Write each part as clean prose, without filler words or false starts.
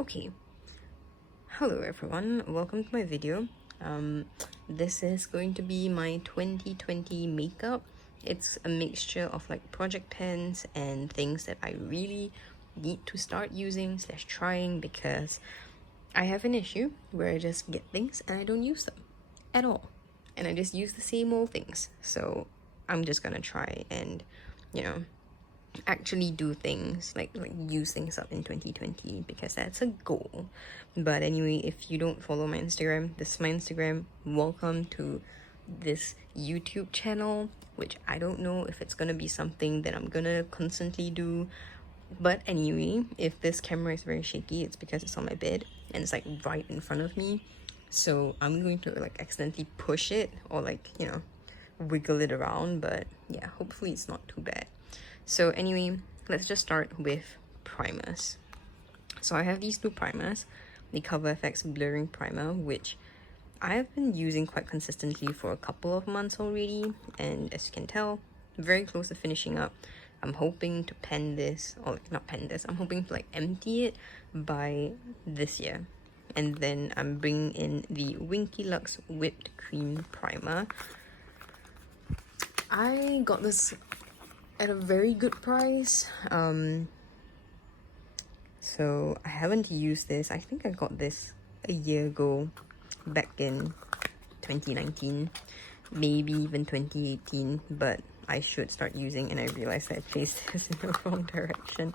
Okay, hello everyone, welcome to my video. This is going to be my 2020 makeup. It's a mixture of like project pens and things that I really need to start using / trying because I have an issue where I just get things and I don't use them at all. And I just use the same old things. So I'm just gonna try and, you know, actually do things like use things up in 2020 because that's a goal. But anyway, if you don't follow my Instagram, this is my Instagram. Welcome to this YouTube channel, which I don't know if it's gonna be something that I'm gonna constantly do. But anyway, if this camera is very shaky, it's because it's on my bed and it's like right in front of me, so I'm going to like accidentally push it or like, you know, wiggle it around. But yeah, hopefully it's not too bad. So anyway, let's just start with primers. So I have these two primers, the Cover FX Blurring Primer, which I've been using quite consistently for a couple of months already, and as you can tell, very close to finishing up. I'm hoping to pen this, or like, not pen this, I'm hoping to like empty it by this year. And then I'm bringing in the Winky Lux Whipped Cream Primer. I got this at a very good price. So I haven't used this. I think I got this a year ago, back in 2019, maybe even 2018, but I should start using, and I realized I placed this in the wrong direction.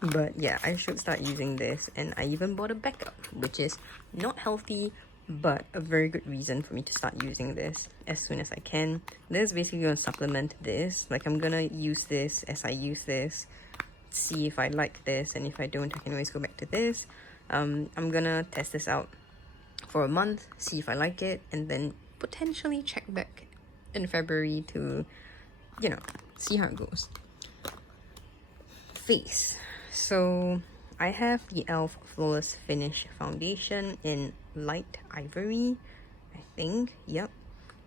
But yeah, I should start using this, and I even bought a backup, which is not healthy, but a very good reason for me to start using this as soon as I can. This is basically going to supplement this. Like, I'm gonna use this as I use this, see if I like this, and if I don't, I can always go back to this. I'm gonna test this out for a month, see if I like it, and then potentially check back in February to, you know, see how it goes. Face. So I have the e.l.f. Flawless Finish Foundation in Light Ivory, I think, yep.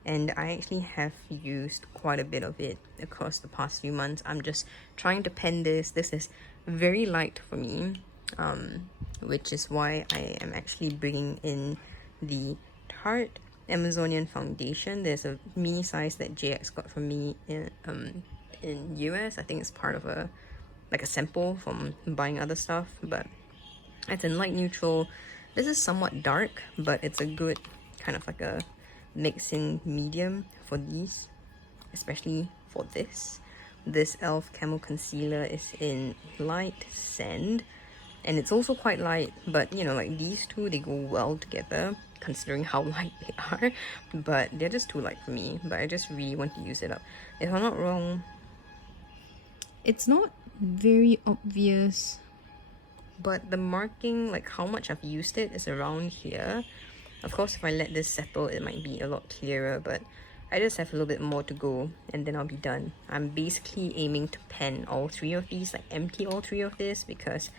And I actually have used quite a bit of it across the past few months. I'm just trying to pen this. This is very light for me, which is why I am actually bringing in the Tarte Amazonian Foundation. There's a mini size that JX got from me in US. I think it's part of a sample from buying other stuff, but it's in light neutral. This is somewhat dark, but it's a good kind of like a mixing medium for these, especially for this. This e.l.f. Camo Concealer is in light sand, and it's also quite light, but you know, like these two, they go well together considering how light they are, but they're just too light for me. But I just really want to use it up. If I'm not wrong, it's not very obvious, but the marking, like how much I've used it, is around here. Of course, if I let this settle, it might be a lot clearer, but I just have a little bit more to go and then I'll be done. I'm basically aiming to pen all three of these, like empty all three of this, because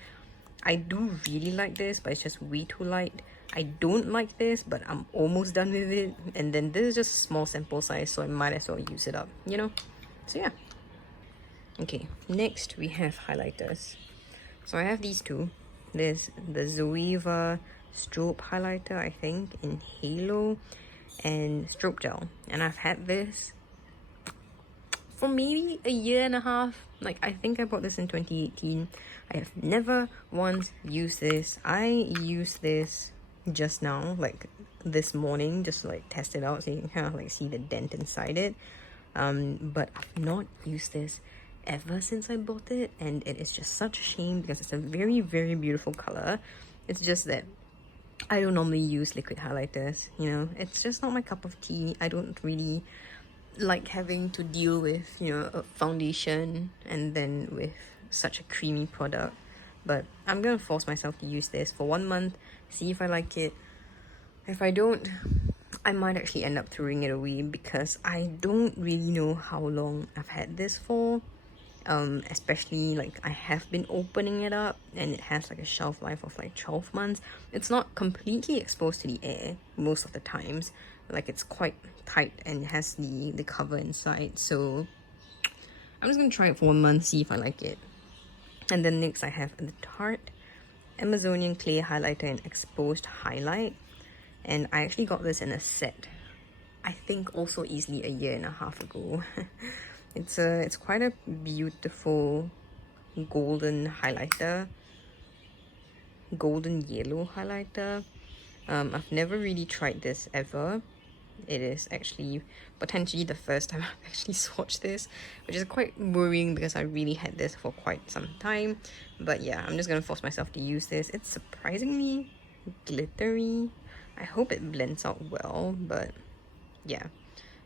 I do really like this, but it's just way too light. I don't like this, but I'm almost done with it. And then this is just a small sample size, so I might as well use it up, you know? So yeah. Okay, next we have highlighters. So I have these two. There's the Zoeva Strobe Highlighter, I think, in Halo, and Strobe Gel. And I've had this for maybe a year and a half. Like, I think I bought this in 2018. I have never once used this. I used this just now, like this morning, just to like test it out so you can kind of like see the dent inside it. But I've not used this ever since I bought it, and it is just such a shame because it's a very, very beautiful color. It's just that I don't normally use liquid highlighters, you know, it's just not my cup of tea. I don't really like having to deal with, you know, a foundation and then with such a creamy product. But I'm gonna force myself to use this for 1 month, see if I like it. If I don't, I might actually end up throwing it away because I don't really know how long I've had this for. Especially like I have been opening it up and it has like a shelf life of like 12 months. It's not completely exposed to the air most of the times, like it's quite tight and it has the cover inside. So I'm just gonna try it for 1 month, see if I like it. And then next I have the Tarte Amazonian Clay Highlighter in Exposed Highlight. And I actually got this in a set, I think also easily a year and a half ago. It's quite a beautiful golden highlighter, golden yellow highlighter. I've never really tried this ever. It is actually potentially the first time I've actually swatched this, which is quite worrying because I really had this for quite some time. But yeah, I'm just gonna force myself to use this. It's surprisingly glittery. I hope it blends out well, but yeah,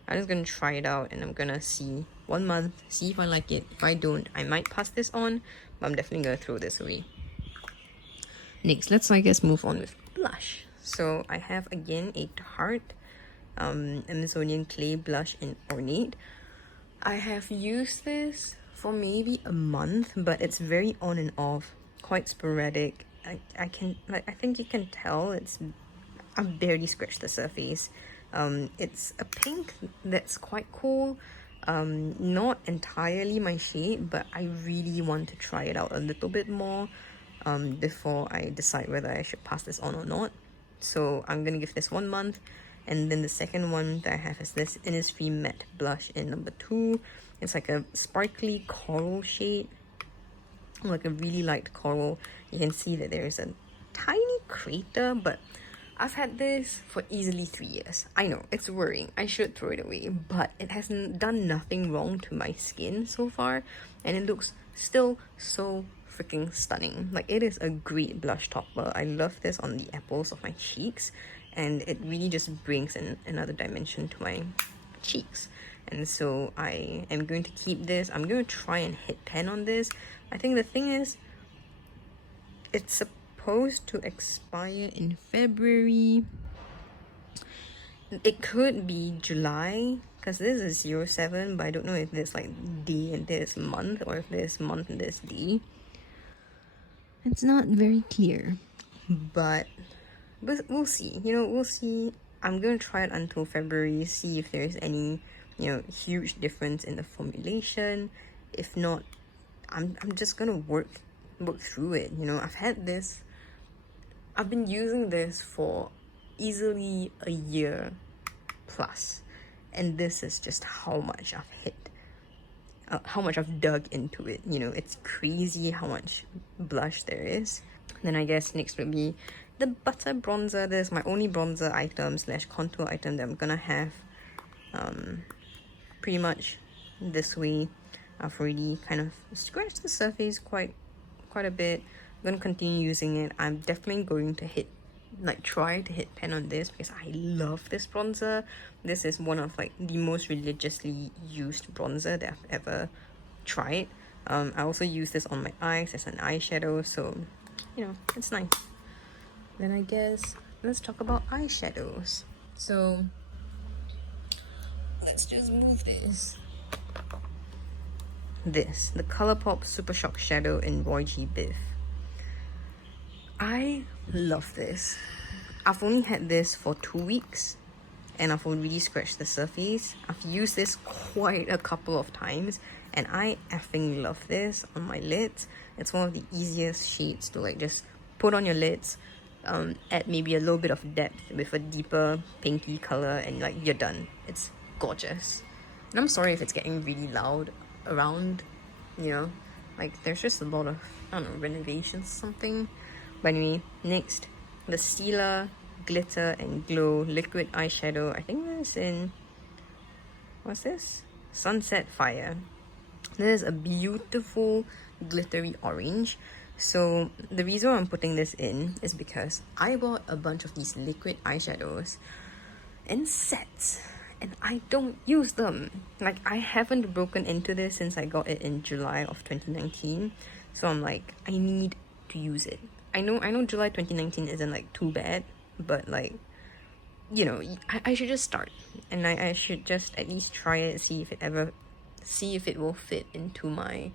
I'm just gonna try it out and I'm gonna see 1 month, see if I like it. If I don't, I might pass this on, but I'm definitely gonna throw this away. Next, let's I guess move on with blush. So I have again a Tarte Amazonian Clay Blush in Ornate. I have used this for maybe a month, but it's very on and off, quite sporadic. I think you can tell I've barely scratched the surface. It's a pink that's quite cool. Not entirely my shade, but I really want to try it out a little bit more before I decide whether I should pass this on or not. So I'm gonna give this 1 month. And then the second one that I have is this Innisfree Matte Blush in number 2. It's like a sparkly coral shade, like a really light coral. You can see that there is a tiny crater, but I've had this for easily 3 years. I know, it's worrying. I should throw it away, but it hasn't done nothing wrong to my skin so far, and it looks still so freaking stunning. Like, it is a great blush topper. I love this on the apples of my cheeks, and it really just brings in another dimension to my cheeks. And so I am going to keep this. I'm going to try and hit pan on this. I think the thing is, it's supposed to expire in February. It could be July, because this is 07, but I don't know if there's like day and there's month, or if there's month and there's day. It's not very clear, but we'll see. We'll see. I'm gonna try it until February, see if there's any huge difference in the formulation. If not, I'm just gonna work through it. I've had this, I've been using this for easily a year plus, and this is just how much I've hit, how much I've dug into it. It's crazy how much blush there is. Then I guess next would be the butter bronzer. This is my only bronzer item / contour item that I'm gonna have pretty much this way. I've already kind of scratched the surface quite a bit. I'm gonna continue using it. I'm definitely going to try to hit pan on this because I love this bronzer. This is one of the most religiously used bronzer that I've ever tried. I also use this on my eyes as an eyeshadow, so it's nice. Then I guess let's talk about eyeshadows. So let's just move this. The Colourpop Super Shock Shadow in Roy G. Biv. I love this. I've only had this for 2 weeks, and I've already scratched the surface. I've used this quite a couple of times, and I effing love this on my lids. It's one of the easiest shades to just put on your lids, add maybe a little bit of depth with a deeper pinky color, and you're done. It's gorgeous. And I'm sorry if it's getting really loud around, there's just a lot of, I don't know, renovations or something. But anyway, next, the Stila Glitter and Glow Liquid Eyeshadow. I think this is in, what's this? Sunset Fire. This is a beautiful glittery orange. So the reason I'm putting this in is because I bought a bunch of these liquid eyeshadows in sets, and I don't use them. I haven't broken into this since I got it in July of 2019. So I'm I need to use it. I know July 2019 isn't too bad, but I should just start, and I should just at least try it, see if it will fit into my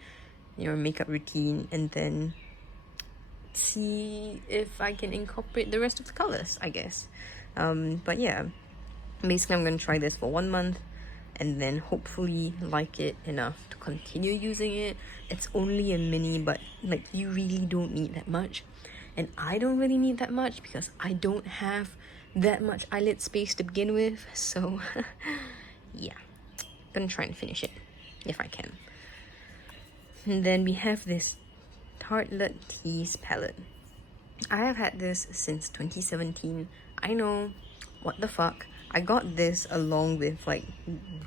makeup routine, and then see if I can incorporate the rest of the colors, I guess. But yeah, basically I'm gonna try this for 1 month, and then hopefully like it enough to continue using it. It's only a mini, but you really don't need that much. and I don't really need that much because I don't have that much eyelid space to begin with. So yeah, gonna try and finish it if I can. And then we have this Tarte Tease palette. I have had this since 2017. I know, what the fuck. I got this along with like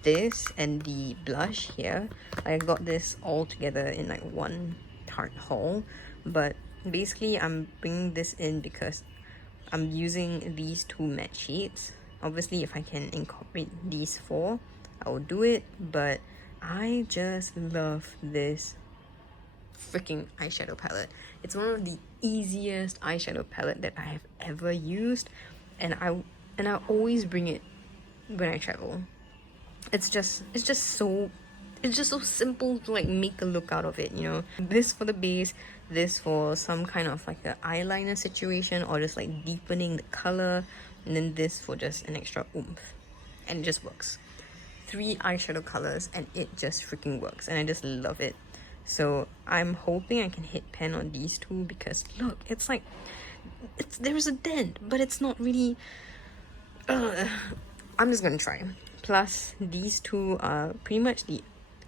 this and the blush here. I got this all together in like one Tarte haul. But basically I'm bringing this in because I'm using these two matte shades. Obviously if I can incorporate these four, I will do it. But I just love this freaking eyeshadow palette. It's one of the easiest eyeshadow palette that I have ever used, and I always bring it when I travel. It's just so simple to like make a look out of it, you know. This for the base, this for some kind of like an eyeliner situation or just like deepening the color, and then this for just an extra oomph, and it just works. 3 eyeshadow colors and it just freaking works, and I just love it. So I'm hoping I can hit pan on these two because look, it's like there's a dent, but it's not really. I'm just gonna try. Plus, these two are pretty much the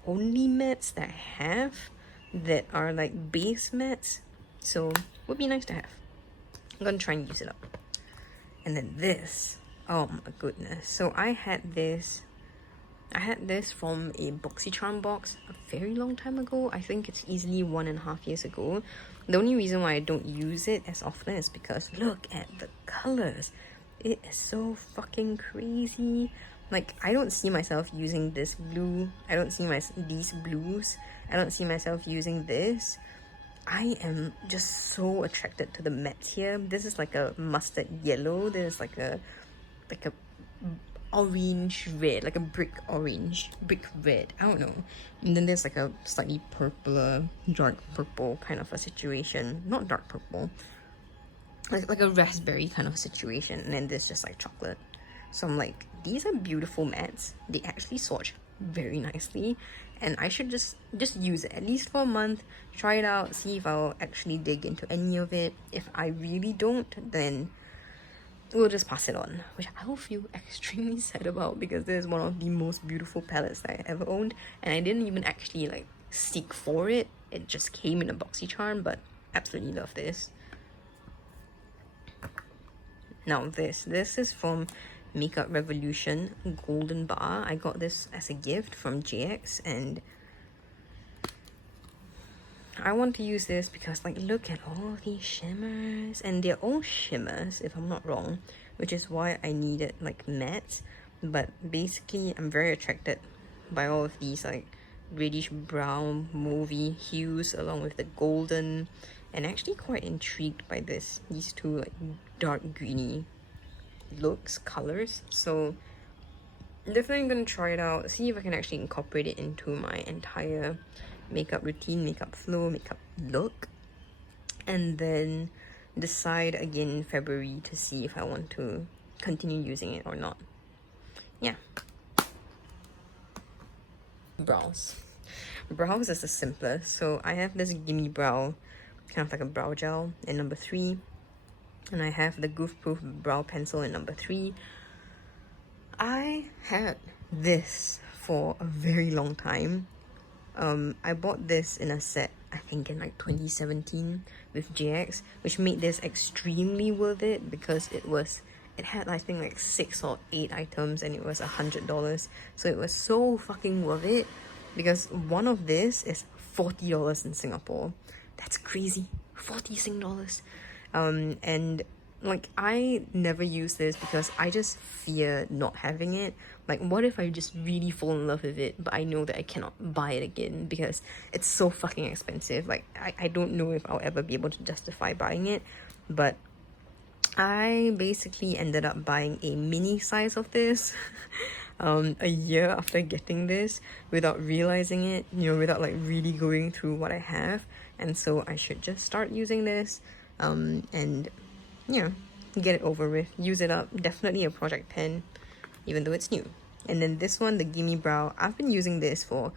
only mattes that I have that are like base mattes, so would be nice to have. I'm gonna try and use it up. And then this, oh my goodness. So I had this from a BoxyCharm box a very long time ago. I think it's easily 1.5 years ago. The only reason why I don't use it as often is because look at the colors. It is so fucking crazy. Like, I don't see myself using this blue. I don't see these blues. I don't see myself using this. I am just so attracted to the mattes here. This is like a mustard yellow. There's like a orange red, like a brick red, I don't know. And then there's like a slightly purpler, dark purple kind of a situation. Not dark purple, like a raspberry kind of a situation. And then there's just like chocolate. So I'm like, these are beautiful mattes. They actually swatch very nicely, and I should just use it at least for a month, try it out, see if I'll actually dig into any of it. If I really don't, then we'll just pass it on, which I will feel extremely sad about because this is one of the most beautiful palettes that I ever owned, and I didn't even actually like seek for it. It just came in a BoxyCharm, but absolutely love this. Now this is from Makeup Revolution Golden Bar. I got this as a gift from JX, and I want to use this because like look at all these shimmers, and they're all shimmers if I'm not wrong, which is why I needed like mattes. But basically I'm very attracted by all of these like reddish brown mauvey hues along with the golden, and actually quite intrigued by these two like dark greeny colors. So definitely gonna try it out, see if I can actually incorporate it into my entire makeup routine, makeup flow, makeup look, and then decide again in February to see if I want to continue using it or not. Yeah. Brows is the simplest. So I have this Gimme Brow, kind of like a brow gel in number 3, and I have the Goof Proof brow pencil in number 3. I had this for a very long time. I bought this in a set, I think in like 2017 with JX, which made this extremely worth it because it had I think like 6 or 8 items and it was $100. So it was so fucking worth it because one of this is $40 in Singapore. That's crazy. 40 Sing dollars. And like I never use this because I just fear not having it. Like, what if I just really fall in love with it, but I know that I cannot buy it again because it's so fucking expensive. Like, I don't know if I'll ever be able to justify buying it. But I basically ended up buying a mini size of this a year after getting this without realizing it, you know, without like really going through what I have. And so I should just start using this and, you know, get it over with, use it up. Definitely a project pen, even though it's new. And then this one, the Gimme Brow, I've been using this for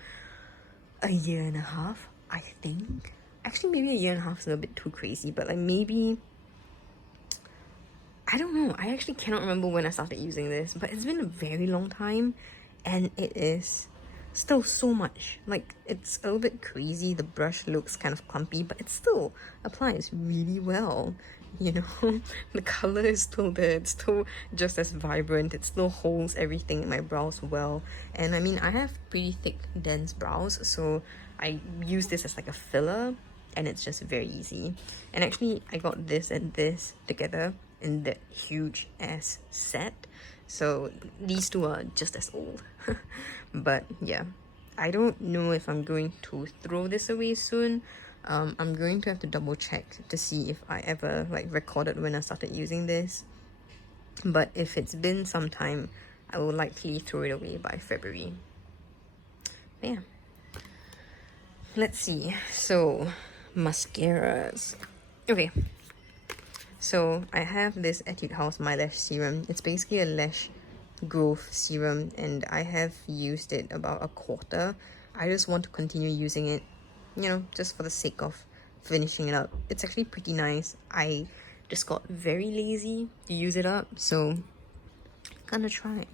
a year and a half, I think. actually maybe a year and a half is a little bit too crazy, but like maybe, I don't know, I actually cannot remember when I started using this, but it's been a very long time, and it is still so much. Like, it's a little bit crazy, the brush looks kind of clumpy, but it still applies really well, you know. The color is still there, it's still just as vibrant, it still holds everything in my brows well. And I mean, I have pretty thick dense brows, so I use this as like a filler, and it's just very easy. And actually I got this and this together in that huge ass set, so these two are just as old. But yeah, I don't know if I'm going to throw this away soon. I'm going to have to double check to see if I ever like recorded when I started using this, but if it's been some time, I will likely throw it away by February. But yeah, let's see. So mascaras. Okay, so I have this Etude House My Lash Serum. It's basically a lash growth serum, and I have used it about a quarter. I just want to continue using it, you know, just for the sake of finishing it up. It's actually pretty nice. I just got very lazy to use it up, so gonna try.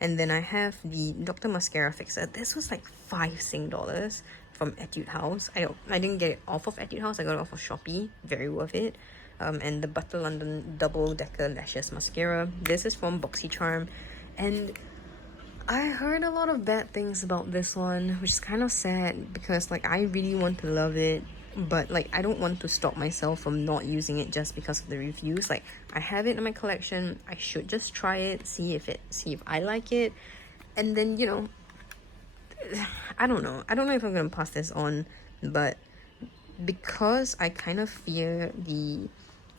And then I have the Dr. Mascara Fixer. This was like $5 from Etude House. I didn't get it off of Etude House, I got it off of Shopee. Very worth it. And the Butter London Double Decker Lashes Mascara. This is from BoxyCharm, and I heard a lot of bad things about this one, which is kind of sad because like I really want to love it, but like I don't want to stop myself from not using it just because of the reviews. Like, I have it in my collection, I should just try it, see if I like it, and then, you know, I don't know if I'm gonna pass this on, but because I kind of fear the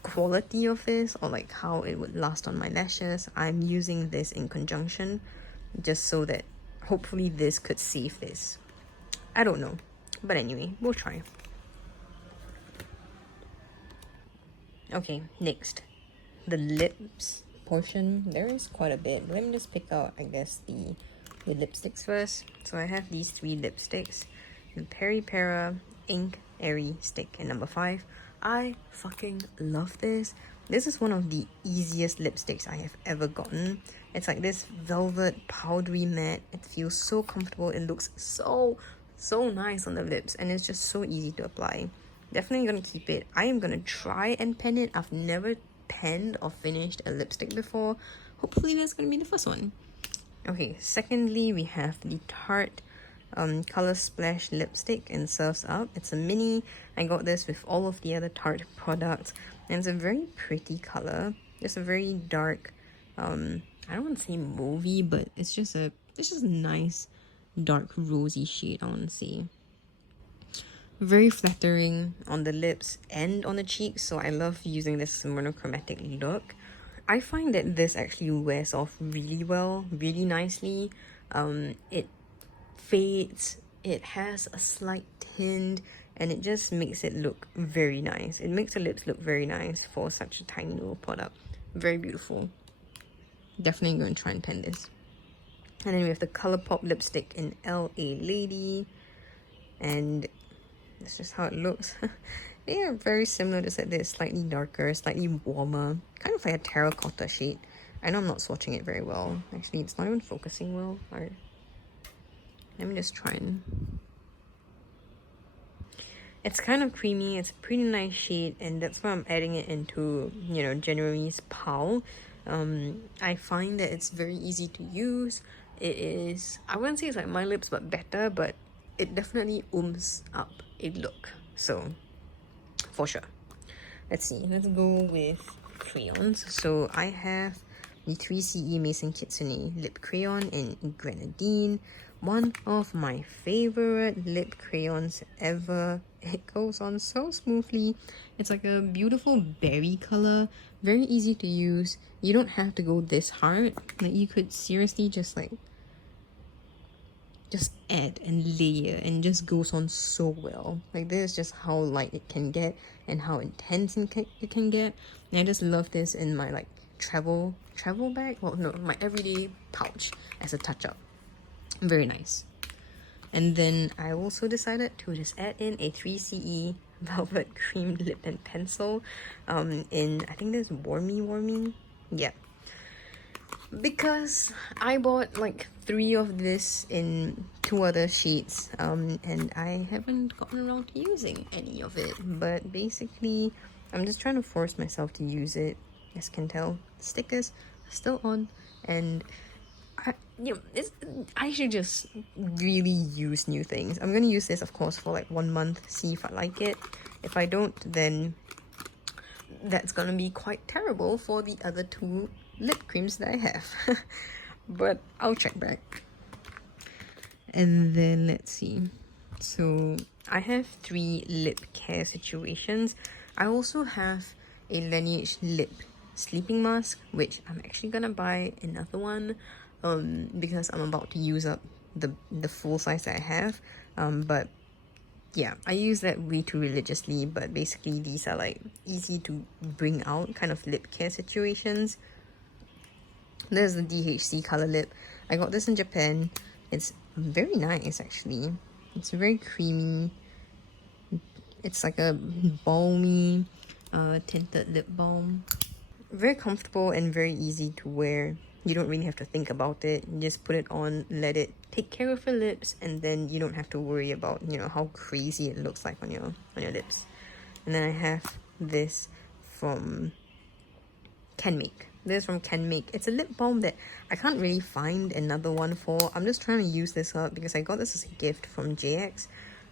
quality of this, or like how it would last on my lashes, I'm using this in conjunction, just so that hopefully this could save this. I don't know, but anyway, we'll try. Okay, next, the lips portion. There is quite a bit. Let me just pick out, I guess, the lipsticks first. So I have these 3 lipsticks: the Peri Para Ink Airy Stick in number 5. I fucking love this. This is one of the easiest lipsticks I have ever gotten. It's like this velvet powdery matte. It feels so comfortable. It looks so nice on the lips, and it's just so easy to apply. Definitely gonna keep it. I am gonna try and pen it. I've never penned or finished a lipstick before. Hopefully that's gonna be the first one. Okay, secondly, we have the Tarte Color Splash lipstick in Surf's Up. It's a mini. I got this with all of the other Tarte products, and it's a very pretty color. It's a very dark, I don't want to say mauvey, but it's just a nice dark rosy shade, I want to say. Very flattering on the lips and on the cheeks, so I love using this monochromatic look. I find that this actually wears off really well, really nicely. It fades, it has a slight tint, and it just makes it look very nice. It makes the lips look very nice for such a tiny little product. Very beautiful. Definitely going to try and pen this. And then we have the ColourPop lipstick in LA Lady, and that's just how it looks. They are very similar, just like this, slightly darker, slightly warmer, kind of like a terracotta shade. I know I'm not swatching it very well. Actually, it's not even focusing well. Alright. Let me just try and... It's kind of creamy, it's a pretty nice shade, and that's why I'm adding it into, you know, January's pile. I find that it's very easy to use. It is, I wouldn't say it's like my lips, but better, but it definitely ooms up a look. So, for sure. Let's see, let's go with crayons. So I have the 3CE Mason Kitsune Lip Crayon in Grenadine. One of my favorite lip crayons ever. It goes on so smoothly. It's like a beautiful berry color, very easy to use. You don't have to go this hard. Like, you could seriously just add and layer, and just goes on so well. Like, this is just how light it can get and how intense it can get. And I just love this in my like travel bag. Well, no, my everyday pouch as a touch-up. Very nice. And then I also decided to just add in a 3CE Velvet Cream Lip and Pencil in, I think this Warmy. Yeah. Because I bought like 3 of this in 2 other sheets and I haven't gotten around to using any of it. But basically, I'm just trying to force myself to use it. As you can tell, the stickers are still on, and I should just really use new things. I'm gonna use this, of course, for like 1 month, see if I like it. If I don't, then that's gonna be quite terrible for the other 2 lip creams that I have. But I'll check back. And then let's see. So I have 3 lip care situations. I also have a Laneige lip sleeping mask, which I'm actually gonna buy another one because I'm about to use up the full size that I have. But yeah, I use that way too religiously, but basically these are like easy to bring out kind of lip care situations. There's the DHC color lip. I got this in Japan. It's very nice actually. It's very creamy. It's like a balmy tinted lip balm. Very comfortable and very easy to wear. You don't really have to think about it. You just put it on, let it take care of your lips, and then you don't have to worry about, you know, how crazy it looks like on your lips. And then I have this from Canmake. This is from Canmake. It's a lip balm that I can't really find another one for. I'm just trying to use this up because I got this as a gift from JX.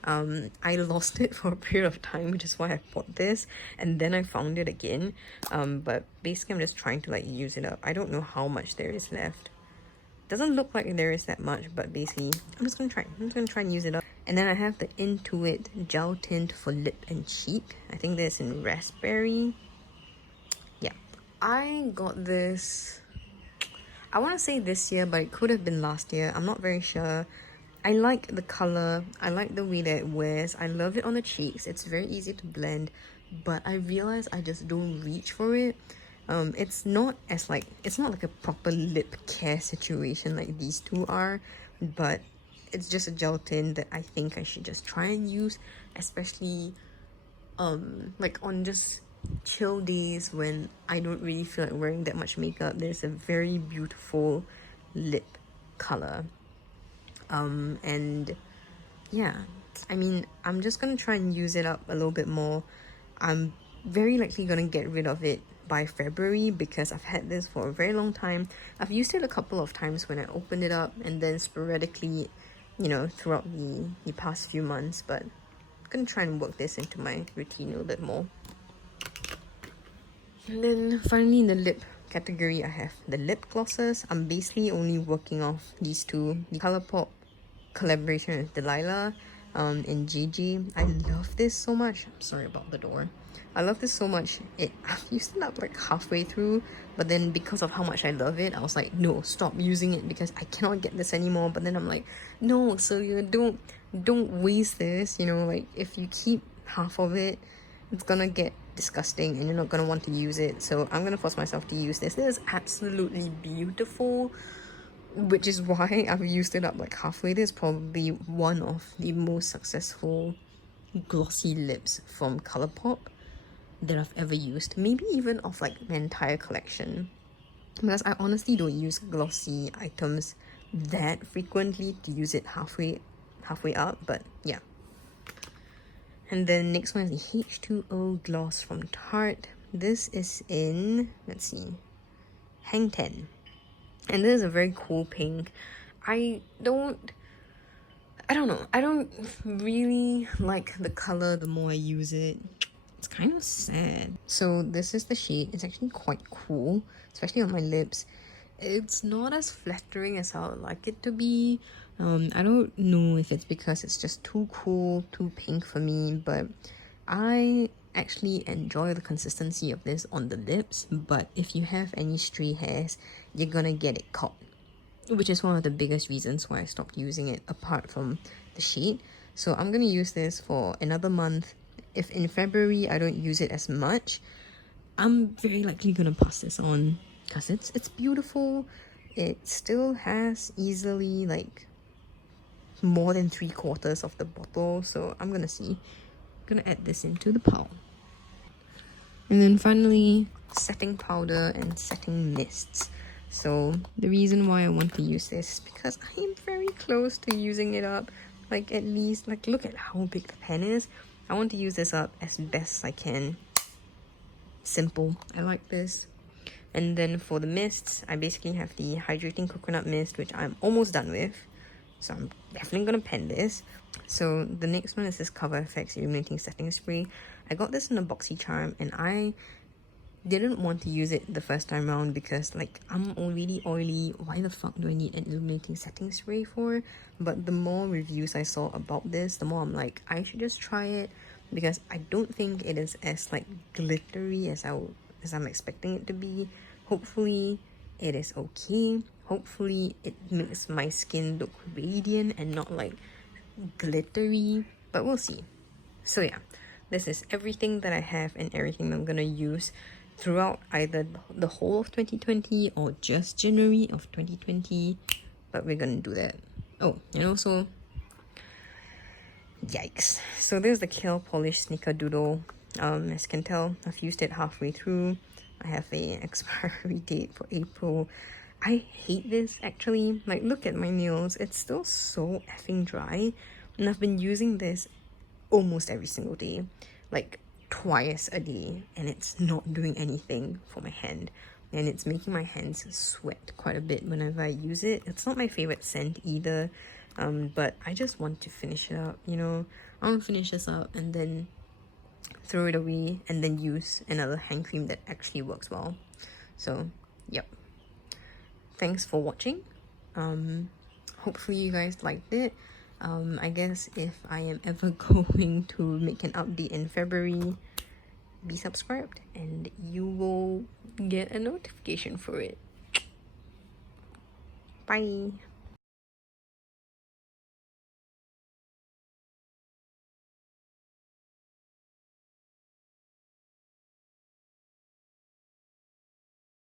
I lost it for a period of time, which is why I bought this, and then I found it again. But basically I'm just trying to like use it up. I don't know how much there is left. Doesn't look like there is that much, but basically I'm just gonna try and use it up. And then I have the Intuit gel tint for lip and cheek. I think this in raspberry. Yeah, I got this, I want to say this year, but it could have been last year. I'm not very sure. I like the color. I like the way that it wears. I love it on the cheeks. It's very easy to blend, but I realize I just don't reach for it. It's not like a proper lip care situation like these 2 are, but it's just a gel tint that I think I should just try and use, especially like on just chill days when I don't really feel like wearing that much makeup. There's a very beautiful lip color. And yeah, I mean, I'm just gonna try and use it up a little bit more. I'm very likely gonna get rid of it by February because I've had this for a very long time. I've used it a couple of times when I opened it up, and then sporadically, you know, throughout the past few months, but I'm gonna try and work this into my routine a little bit more. And then finally in the lip category, I have the lip glosses. I'm basically only working off these 2. The Colourpop collaboration with Delilah in GG. I love this so much. I'm sorry about the door. I love this so much. I've used it up like halfway through, but then because of how much I love it, I was like, no, stop using it because I cannot get this anymore. But then I'm like, no, so you don't waste this, you know, like if you keep half of it, it's gonna get disgusting and you're not gonna want to use it. So I'm gonna force myself to use this. This is absolutely beautiful, which is why I've used it up like halfway. This is probably one of the most successful glossy lips from Colourpop that I've ever used. Maybe even of like my entire collection, because I honestly don't use glossy items that frequently to use it halfway up, but yeah. And then next one is the H2O gloss from Tarte. This is in, let's see, Hang 10. And this is a very cool pink. I don't know. I don't really like the color the more I use it. It's kind of sad. So this is the shade. It's actually quite cool, especially on my lips. It's not as flattering as I would like it to be. I don't know if it's because it's just too cool, too pink for me, but I actually enjoy the consistency of this on the lips. But if you have any stray hairs, you're gonna get it caught, which is one of the biggest reasons why I stopped using it apart from the shade. So I'm gonna use this for another month. If in February I don't use it as much, I'm very likely gonna pass this on because it's beautiful. It still has easily like more than 3/4 of the bottle, so I'm gonna gonna add this into the pile. And then finally, setting powder and setting mists. So the reason why I want to use this is because I am very close to using it up. Like, at least, like, look at how big the pen is. I want to use this up as best I can. Simple. I like this. And then for the mists, I basically have the hydrating coconut mist, which I'm almost done with. So I'm definitely gonna pen this. So the next one is this Cover FX Illuminating Setting Spray. I got this in a boxy charm and I didn't want to use it the first time around because, like, I'm already oily. Why the fuck do I need an illuminating setting spray for? But the more reviews I saw about this, the more I'm like, I should just try it, because I don't think it is as, like, glittery as I'm expecting it to be. Hopefully it is okay. Hopefully it makes my skin look radiant and not, like, glittery, but we'll see. So yeah, this is everything that I have and everything I'm gonna use throughout either the whole of 2020 or just January of 2020, but we're gonna do that. Oh, and also, yikes. So there's the Kale Polish Sneaker Doodle. As you can tell, I've used it halfway through. I have a expiry date for April. I hate this, actually. Like, look at my nails. It's still so effing dry, and I've been using this almost every single day, like twice a day, and it's not doing anything for my hand, and it's making my hands sweat quite a bit whenever I use it. It's not my favorite scent either, but I just want to finish it up, you know. I want to finish this up and then throw it away and then use another hand cream that actually works well. So yep, thanks for watching. Hopefully you guys liked it. I guess if I am ever going to make an update in February, be subscribed and you will get a notification for it. Bye.